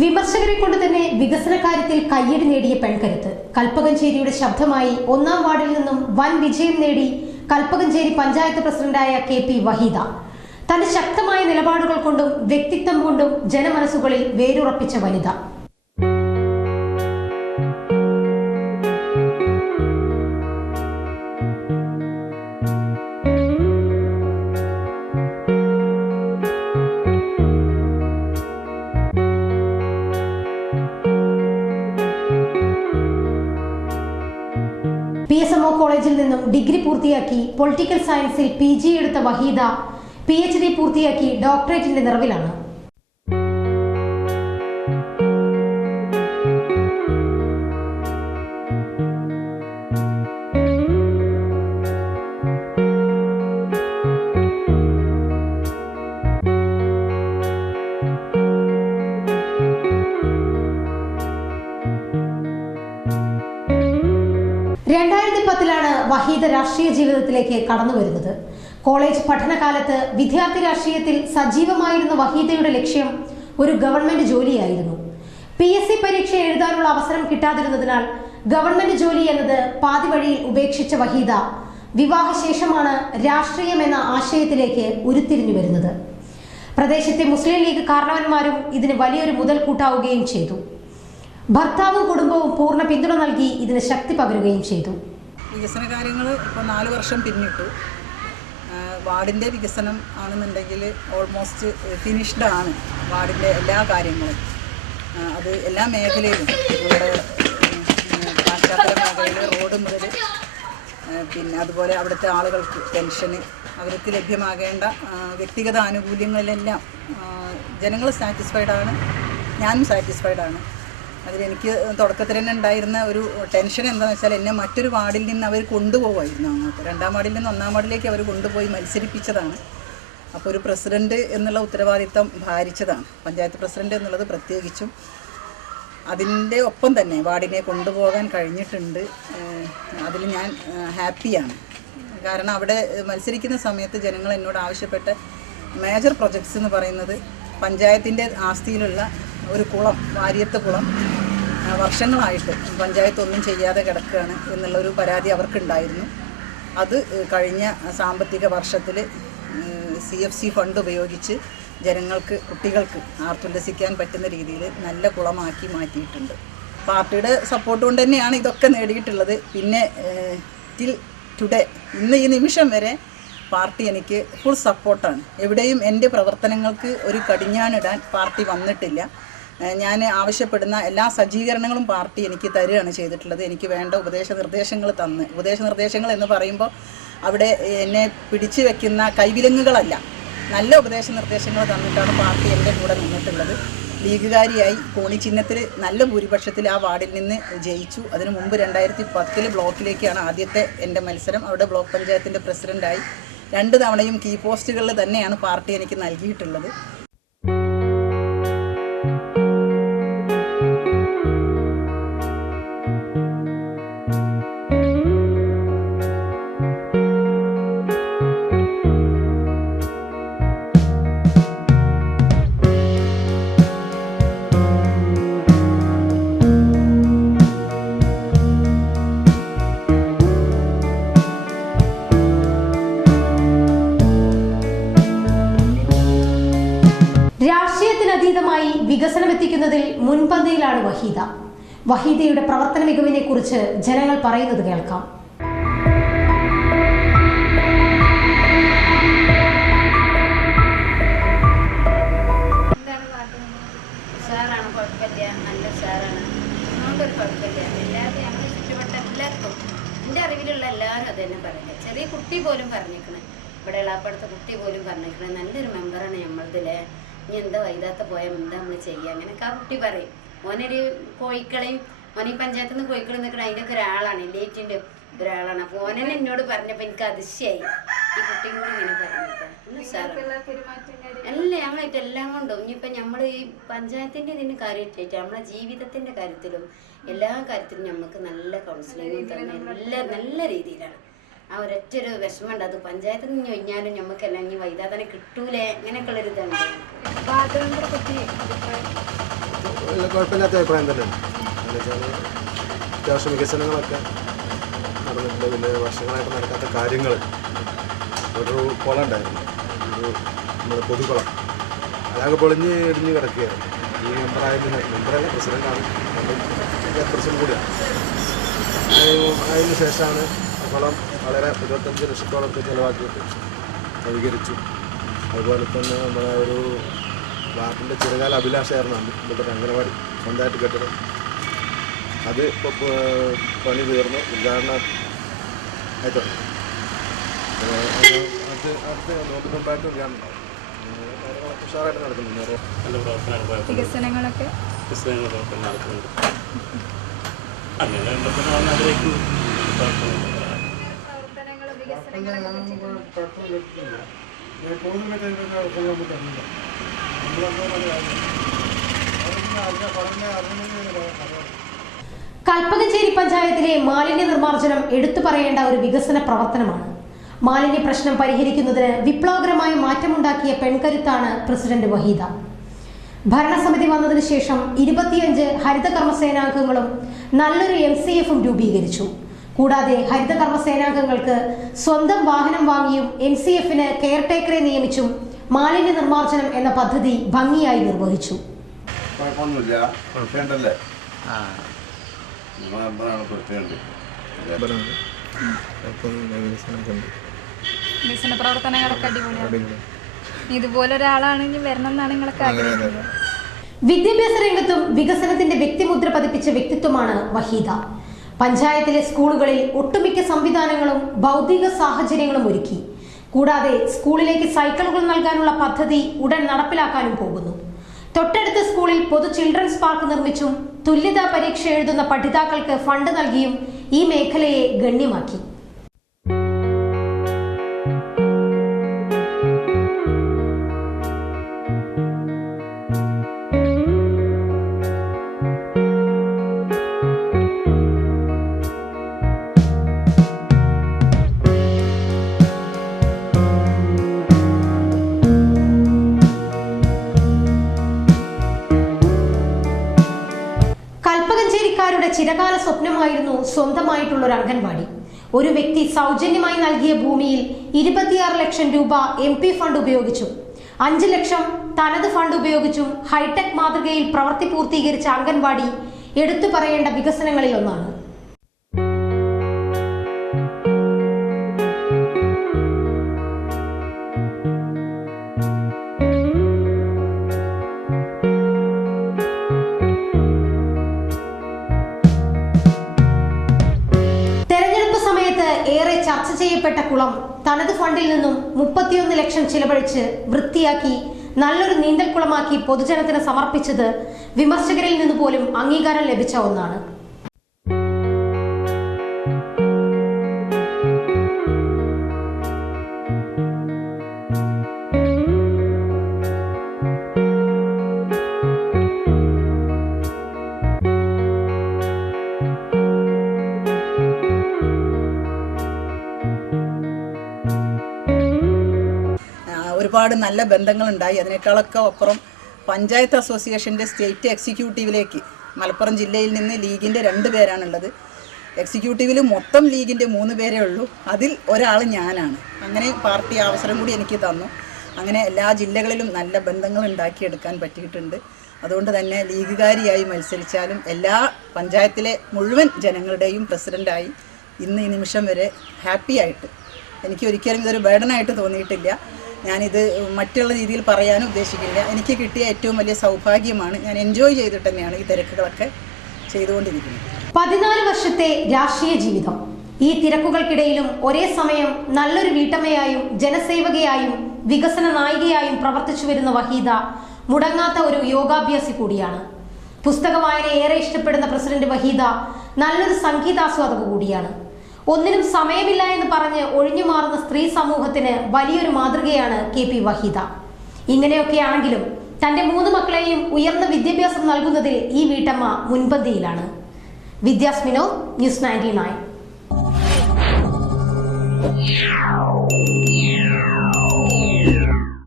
വിമർശകരെ കൊണ്ട് തന്നെ വികസന കാര്യത്തിൽ കയ്യടി നേടിയ പെൺകരുത്ത്. കൽപ്പകഞ്ചേരിയുടെ ശബ്ദമായി ഒന്നാം വാർഡിൽ നിന്നും വൻ വിജയം നേടി കൽപ്പകഞ്ചേരി പഞ്ചായത്ത് പ്രസിഡന്റായ കെ പി വഹീദ. തന്റെ ശക്തമായ നിലപാടുകൾ കൊണ്ടും വ്യക്തിത്വം കൊണ്ടും ജനമനസ്സുകളിൽ വേരുറപ്പിച്ച വനിത. പൂർത്തിയാക്കി പൊളിറ്റിക്കൽ സയൻസിൽ പി എടുത്ത വഹീദ പി എച്ച് ഡി പൂർത്തിയാക്കി ഡോക്ടറേറ്റിന്റെ നിറവിലാണ്. വഹീദ രാഷ്ട്രീയ ജീവിതത്തിലേക്ക് കടന്നു വരുന്നത്. കോളേജ് പഠനകാലത്ത് വിദ്യാർത്ഥി രാഷ്ട്രീയത്തിൽ സജീവമായിരുന്ന വഹീദയുടെ ലക്ഷ്യം ഒരു ഗവൺമെന്റ് ജോലിയായിരുന്നു. പി എസ് സി പരീക്ഷ എഴുതാനുള്ള അവസരം കിട്ടാതിരുന്നതിനാൽ ഗവൺമെന്റ് ജോലി എന്നത് പാതി വഴിയിൽ ഉപേക്ഷിച്ച വഹീദ വിവാഹശേഷമാണ് രാഷ്ട്രീയം എന്ന ആശയത്തിലേക്ക് ഉരുത്തിരിഞ്ഞു വരുന്നത്. പ്രദേശത്തെ മുസ്ലിം ലീഗ് കാരണവന്മാരും ഇതിന് വലിയൊരു മുതൽ കൂട്ടാവുകയും ചെയ്തു. ഭർത്താവും കുടുംബവും പൂർണ പിന്തുണ നൽകി ഇതിന് ശക്തി പകരുകയും ചെയ്തു. വികസന കാര്യങ്ങൾ ഇപ്പോൾ നാല് വർഷം പിന്നിട്ടു. വാർഡിന്റെ വികസനം ആണെന്നുണ്ടെങ്കിൽ ഓൾമോസ്റ്റ് ഫിനിഷ്ഡ് ആണ് വാർഡിന്റെ എല്ലാ കാര്യങ്ങളും. അത് എല്ലാ മേഖലയിലും. നമ്മുടെ പാശ്ചാത്യ മേഖലയിൽ റോഡ് മുതൽ പിന്നെ അതുപോലെ അവിടുത്തെ ആളുകൾക്ക് പെൻഷന് അവർക്ക് ലഭ്യമാകേണ്ട വ്യക്തിഗത ആനുകൂല്യങ്ങളിലെല്ലാം ജനങ്ങൾ സാറ്റിസ്ഫൈഡ് ആണ്. ഞാനും സാറ്റിസ്ഫൈഡ് ആണ്. അതിലെനിക്ക് തുടക്കത്തിൽ തന്നെ ഉണ്ടായിരുന്ന ഒരു ടെൻഷൻ എന്താണെന്ന് വെച്ചാൽ എന്നെ മറ്റൊരു വാർഡിൽ നിന്ന് അവർ കൊണ്ടുപോകുമായിരുന്നു അങ്ങോട്ട്. രണ്ടാം വാർഡിൽ നിന്ന് ഒന്നാം വാർഡിലേക്ക് അവർ കൊണ്ടുപോയി മത്സരിപ്പിച്ചതാണ്. അപ്പോൾ ഒരു പ്രസിഡന്റ് എന്നുള്ള ഉത്തരവാദിത്തം ഭാരിച്ചതാണ്. പഞ്ചായത്ത് പ്രസിഡന്റ് എന്നുള്ളത് പ്രത്യേകിച്ചും. അതിന്റെ ഒപ്പം തന്നെ വാർഡിനെ കൊണ്ടുപോകാൻ കഴിഞ്ഞിട്ടുണ്ട്. അതിൽ ഞാൻ ഹാപ്പിയാണ്. കാരണം അവിടെ മത്സരിക്കുന്ന സമയത്ത് ജനങ്ങൾ എന്നോട് ആവശ്യപ്പെട്ട മേജർ പ്രൊജക്ട്സ് എന്ന് പറയുന്നത് പഞ്ചായത്തിന്റെ ആസ്തിയിലുള്ള ഒരു കുളം വാര്യത്ത് കുളം വർഷങ്ങളായിട്ട് പഞ്ചായത്ത് ഒന്നും ചെയ്യാതെ കിടക്കുകയാണ് എന്നുള്ളൊരു പരാതി അവർക്കുണ്ടായിരുന്നു. അത് കഴിഞ്ഞ സാമ്പത്തിക വർഷത്തിൽ സി എഫ് സി ഫണ്ട് ഉപയോഗിച്ച് ജനങ്ങൾക്ക് കുട്ടികൾക്ക് ആർത്തുല്ലസിക്കാൻ പറ്റുന്ന രീതിയിൽ നല്ല കുളമാക്കി മാറ്റിയിട്ടുണ്ട്. പാർട്ടിയുടെ സപ്പോർട്ട് കൊണ്ട് തന്നെയാണ് ഇതൊക്കെ നേടിയിട്ടുള്ളത്. പിന്നെ ടിൽ ടുഡേ ഇന്ന് ഈ നിമിഷം വരെ പാർട്ടി എനിക്ക് ഫുൾ സപ്പോർട്ടാണ് എവിടെയും എന്റെ പ്രവർത്തനങ്ങൾക്ക് ഒരു കടിഞ്ഞാണിടാൻ പാർട്ടി വന്നിട്ടില്ല. ഞാൻ ആവശ്യപ്പെടുന്ന എല്ലാ സജ്ജീകരണങ്ങളും പാർട്ടി എനിക്ക് തരികയാണ് ചെയ്തിട്ടുള്ളത്. എനിക്ക് വേണ്ട ഉപദേശ നിർദ്ദേശങ്ങൾ തന്ന്. ഉപദേശ നിർദ്ദേശങ്ങൾ എന്ന് പറയുമ്പോൾ അവിടെ എന്നെ പിടിച്ചു വെക്കുന്ന കൈവിലങ്ങുകളല്ല. നല്ല ഉപദേശ നിർദ്ദേശങ്ങൾ തന്നിട്ടാണ് പാർട്ടി എന്റെ കൂടെ നിന്നിട്ടുള്ളത്. ലീഗുകാരിയായി കോണി ചിഹ്നത്തിൽ നല്ല ഭൂരിപക്ഷത്തിൽ ആ വാർഡിൽ നിന്ന് ജയിച്ചു. അതിനു മുമ്പ് രണ്ടായിരത്തി പത്തിൽ ബ്ലോക്കിലേക്കാണ് ആദ്യത്തെ എന്റെ മത്സരം. അവിടെ ബ്ലോക്ക് പഞ്ചായത്തിന്റെ പ്രസിഡന്റായി രണ്ട് തവണയും കീ പോസ്റ്റുകളിൽ തന്നെയാണ് പാർട്ടി എനിക്ക് നൽകിയിട്ടുള്ളത്. രാഷ്ട്രീയത്തിനതീതമായി വികസനമെത്തിക്കുന്നതിൽ മുൻപന്തിയിലാണ് വഹീദ. വഹീദയുടെ പ്രവർത്തന മികവിനെ കുറിച്ച് ജനങ്ങൾ പറയുന്നത് കേൾക്കാം. നല്ല എല്ലാവരും ചെറിയ കുട്ടി പോലും പറഞ്ഞിരിക്കണേ ഇവിടെ ഇളാപ്പടുത്ത കുട്ടി പോലും പറഞ്ഞിരിക്കണേ നല്ലൊരു മെമ്പറാണ് നമ്മളതിലെ ഇനി എന്താ വൈകാത്ത പോയാൽ എന്താ നമ്മൾ ചെയ്യുക? അങ്ങനെയൊക്കെ ആ കുട്ടി പറയും. ഓനൊരു കോഴിക്കളയും ഓൻ ഈ പഞ്ചായത്തിൽ നിന്ന് കോഴിക്കളി നിൽക്കണം അതിന്റെ ഒക്കെ ഒരാളാണ് ലേറ്റിന്റെ ഒരാളാണ്. അപ്പോൾ മോനെ എന്നോട് പറഞ്ഞപ്പോൾ എനിക്ക് അതിശയായി. ഈ കുട്ടിയും കൂടി ഇങ്ങനെ പറഞ്ഞു അല്ല ഞങ്ങളായിട്ട് എല്ലാം കൊണ്ടും ഇനിയിപ്പോൾ നമ്മൾ ഈ പഞ്ചായത്തിന്റെ ഇതിന് കാര്യമായിട്ട് നമ്മളെ ജീവിതത്തിന്റെ കാര്യത്തിലും എല്ലാ കാര്യത്തിലും നമുക്ക് നല്ല കൗൺസിലിങ്ങും തന്നെ നല്ല നല്ല രീതിയിലാണ്. ആ ഒരൊറ്റ ഒരു വിഷമമുണ്ട്. അത് പഞ്ചായത്തിൽ നിന്ന് കഴിഞ്ഞാലും നമുക്കെല്ലാം ഇനി വൈദാതനെ കിട്ടൂലേ? അങ്ങനെയൊക്കെ ഉള്ളൊരു ഇതാണ് അത്യാവശ്യം വികസനങ്ങളൊക്കെ നടന്നിട്ടുണ്ട്. പിന്നെ വർഷങ്ങളായിട്ട് നടക്കാത്ത കാര്യങ്ങൾ ഒരു കുളം ഉണ്ടായിരുന്നു. ഒരു നമ്മുടെ പൊതുകുളം. അതാകെ പൊളിഞ്ഞ് ഇടിഞ്ഞ് കിടക്കുകയായിരുന്നു ഈ മെമ്പറായതിന് മെമ്പറല്ല പ്രസിഡന്റാണ് പ്രസിഡന്റ് കൂടിയാണ്. അതിന് ശേഷമാണ് കുളം വളരെ ഇരുപത്തഞ്ച് ലക്ഷത്തോളൊക്കെ ചിലവാക്കിയിട്ട് നവീകരിച്ചു. അതുപോലെ തന്നെ നമ്മുടെ ഒരു വാർഡിന്റെ ചെറുകാല അഭിലാഷമായിരുന്നു ഇവിടുത്തെ അംഗനവാടി സ്വന്തമായിട്ട് കെട്ടിടം. അത് ഇപ്പോൾ പണി തീർന്നു. ഉദ്ഘാടനം ആയിട്ടുണ്ട് അടുത്ത് ഉദ്ഘാടനം ഉണ്ടാവും ഉഷാറായിട്ട് നടക്കുന്നുണ്ട് നല്ല പ്രവർത്തനമാണ് വികസനങ്ങളൊക്കെ? നടക്കുന്നുണ്ട്. അങ്ങനെ ഉണ്ടെന്ന് ഞാൻ വികസനങ്ങളൊക്കെ കൽപ്പകഞ്ചേരി പഞ്ചായത്തിലെ മാലിന്യ നിർമ്മാർജനം എടുത്തു പറയേണ്ട ഒരു വികസന പ്രവർത്തനമാണ്. മാലിന്യ പ്രശ്നം പരിഹരിക്കുന്നതിന് വിപ്ലവകരമായ മാറ്റമുണ്ടാക്കിയ പെൺകരുത്താണ് പ്രസിഡന്റ് വഹീദ. ഭരണസമിതി വന്നതിന് ശേഷം ഇരുപത്തിയഞ്ച് ഹരിത കർമ്മസേനാംഗങ്ങളും നല്ലൊരു എം സി എഫും രൂപീകരിച്ചു. കൂടാതെ ഹരിതകർമ്മ സേനാംഗങ്ങൾക്ക് സ്വന്തം വാഹനം വാങ്ങിയും എൻ സി എഫിന് കെയർടേക്കറെ നിയമിച്ചും മാലിന്യ നിർമ്മാർജനം എന്ന പദ്ധതി ഭംഗിയായി നിർവഹിച്ചു. വികസന പ്രവർത്തനങ്ങളൊക്കെ അടിപൊളിയാണ്. ഇതുപോലെ ഒരാളാണ് ഇനി വരണം എന്നാണ് നിങ്ങളൊക്കെ ആഗ്രഹിക്കുന്നത്. വിദ്യാഭ്യാസ രംഗത്തും വികസനത്തിന്റെ വ്യക്തിമുദ്ര പതിപ്പിച്ച വ്യക്തിത്വമാണ് വഹീദ. പഞ്ചായത്തിലെ സ്കൂളുകളിൽ ഒട്ടുമിക്ക സംവിധാനങ്ങളും ഭൗതിക സാഹചര്യങ്ങളും ഒരുക്കി. കൂടാതെ സ്കൂളിലേക്ക് സൈക്കിളുകൾ നൽകാനുള്ള പദ്ധതി ഉടൻ നടപ്പിലാക്കാനും പോകുന്നു. തൊട്ടടുത്ത സ്കൂളിൽ പൊതു ചിൽഡ്രൻസ് പാർക്ക് നിർമ്മിച്ചും തുല്യതാ പരീക്ഷ എഴുതുന്ന പഠിതാക്കൾക്ക് ഫണ്ട് നൽകിയും ഈ മേഖലയെ ഗണ്യമാക്കി. കൽപ്പകഞ്ചേരിക്കാരുടെ ചിരകാല സ്വപ്നമായിരുന്നു സ്വന്തമായിട്ടുള്ള ഒരു അംഗൻവാടി. ഒരു വ്യക്തി സൗജന്യമായി നൽകിയ ഭൂമിയിൽ ഇരുപത്തിയാറ് ലക്ഷം രൂപ എം പി ഫണ്ട് ഉപയോഗിച്ചു. അഞ്ച് ലക്ഷം തനത് ഫണ്ട് ഉപയോഗിച്ചും ഹൈടെക് മാതൃകയിൽ പ്രവൃത്തി പൂർത്തീകരിച്ച അംഗൻവാടി എടുത്തു പറയേണ്ട വികസനങ്ങളിൽ ഒന്നാണ്. ഏറെ ചർച്ച ചെയ്യപ്പെട്ട കുളം തനത് ഫണ്ടിൽ നിന്നും മുപ്പത്തിയൊന്ന് ലക്ഷം ചിലവഴിച്ച് വൃത്തിയാക്കി നല്ലൊരു നീന്തൽ കുളമാക്കി പൊതുജനത്തിന് സമർപ്പിച്ചത് വിമർശകരിൽ നിന്ന് പോലും അംഗീകാരം ലഭിച്ച ഒന്നാണ്. ഒരുപാട് നല്ല ബന്ധങ്ങളുണ്ടായി. അതിനേക്കാളൊക്കെ അപ്പുറം പഞ്ചായത്ത് അസോസിയേഷന്റെ സ്റ്റേറ്റ് എക്സിക്യൂട്ടീവിലേക്ക് മലപ്പുറം ജില്ലയിൽ നിന്ന് ലീഗിന്റെ രണ്ട് പേരാണുള്ളത്. എക്സിക്യൂട്ടീവിൽ മൊത്തം ലീഗിന്റെ മൂന്ന് പേരേ ഉള്ളൂ. അതിൽ ഒരാൾ ഞാനാണ്. അങ്ങനെ പാർട്ടി അവസരം കൂടി എനിക്ക് തന്നു. അങ്ങനെ എല്ലാ ജില്ലകളിലും നല്ല ബന്ധങ്ങൾ ഉണ്ടാക്കിയെടുക്കാൻ പറ്റിയിട്ടുണ്ട്. അതുകൊണ്ട് തന്നെ ലീഗുകാരിയായി മത്സരിച്ചാലും എല്ലാ പഞ്ചായത്തിലെ മുഴുവൻ ജനങ്ങളുടെയും പ്രസിഡന്റായി ഇന്ന് ഈ നിമിഷം വരെ ഹാപ്പിയായിട്ട് എനിക്ക് ഒരിക്കലും ഇതൊരു ബേഡനായിട്ട് തോന്നിയിട്ടില്ല. ഞാനിത് മറ്റുള്ള രീതിയിൽ പറയാനും ഉദ്ദേശിക്കില്ല എനിക്ക് കിട്ടിയ ഏറ്റവും വലിയ സൗഭാഗ്യമാണ് ഞാൻ എൻജോയ് ചെയ്തിട്ട് തന്നെയാണ് ഈ തിരക്കുകളൊക്കെ ചെയ്തുകൊണ്ടിരിക്കുന്നത്. പതിനാല് വർഷത്തെ രാഷ്ട്രീയ ജീവിതം. ഈ തിരക്കുകൾക്കിടയിലും ഒരേ സമയം നല്ലൊരു വീട്ടമ്മയായും ജനസേവകയായും വികസന നായികയായും പ്രവർത്തിച്ചു വരുന്ന വഹീദ മുടങ്ങാത്ത ഒരു യോഗാഭ്യാസി കൂടിയാണ്. പുസ്തക വായന ഏറെ ഇഷ്ടപ്പെടുന്ന പ്രസിഡന്റ് വഹീദ നല്ലൊരു സംഗീതാസ്വാദക കൂടിയാണ്. ഒന്നിനും സമയമില്ല എന്ന് പറഞ്ഞ് ഒഴിഞ്ഞു മാറുന്ന സ്ത്രീ സമൂഹത്തിന് വലിയൊരു മാതൃകയാണ് കെ പി വഹീദ. ഇങ്ങനെയൊക്കെയാണെങ്കിലും തന്റെ മൂന്ന് മക്കളെയും ഉയർന്ന വിദ്യാഭ്യാസം നൽകുന്നതിൽ ഈ വീട്ടമ്മ മുൻപന്തിയിലാണ്. വിദ്യാസ്മിനോ ന്യൂസ് നയന്റി നയൻ.